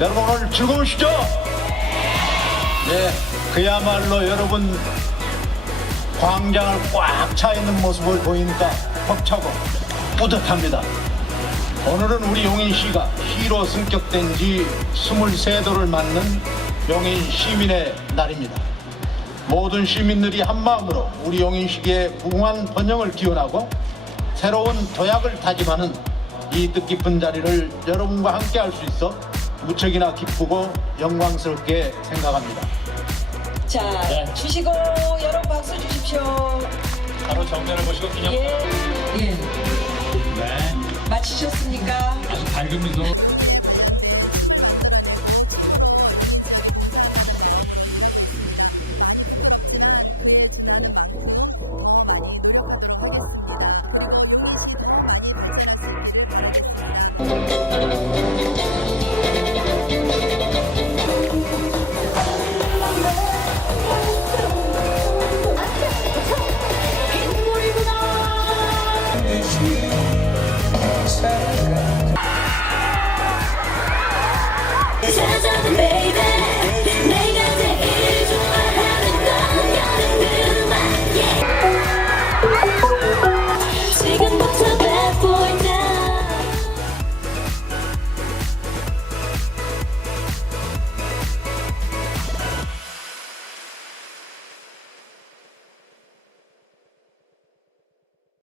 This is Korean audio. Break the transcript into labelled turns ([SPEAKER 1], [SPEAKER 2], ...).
[SPEAKER 1] 여러분 오늘 즐거우시죠? 네, 그야말로 여러분 광장을 꽉 차 있는 모습을 보이니까 벅차고 뿌듯합니다. 오늘은 우리 용인 시가 시로 승격된 지 23도를 맞는 용인 시민의 날입니다. 모든 시민들이 한마음으로 우리 용인시기의 부흥한 번영을 기원하고 새로운 도약을 다짐하는 이 뜻깊은 자리를 여러분과 함께 할 수 있어 무척이나 기쁘고 영광스럽게 생각합니다.
[SPEAKER 2] 자,
[SPEAKER 3] 네.
[SPEAKER 2] 주시고 여러분 박수 주십시오.
[SPEAKER 3] 바로 정면을 보시고 기념.
[SPEAKER 2] 예. 예.
[SPEAKER 3] 네.
[SPEAKER 2] 마치셨습니까?
[SPEAKER 3] 아주 밝은 미소 Thank you.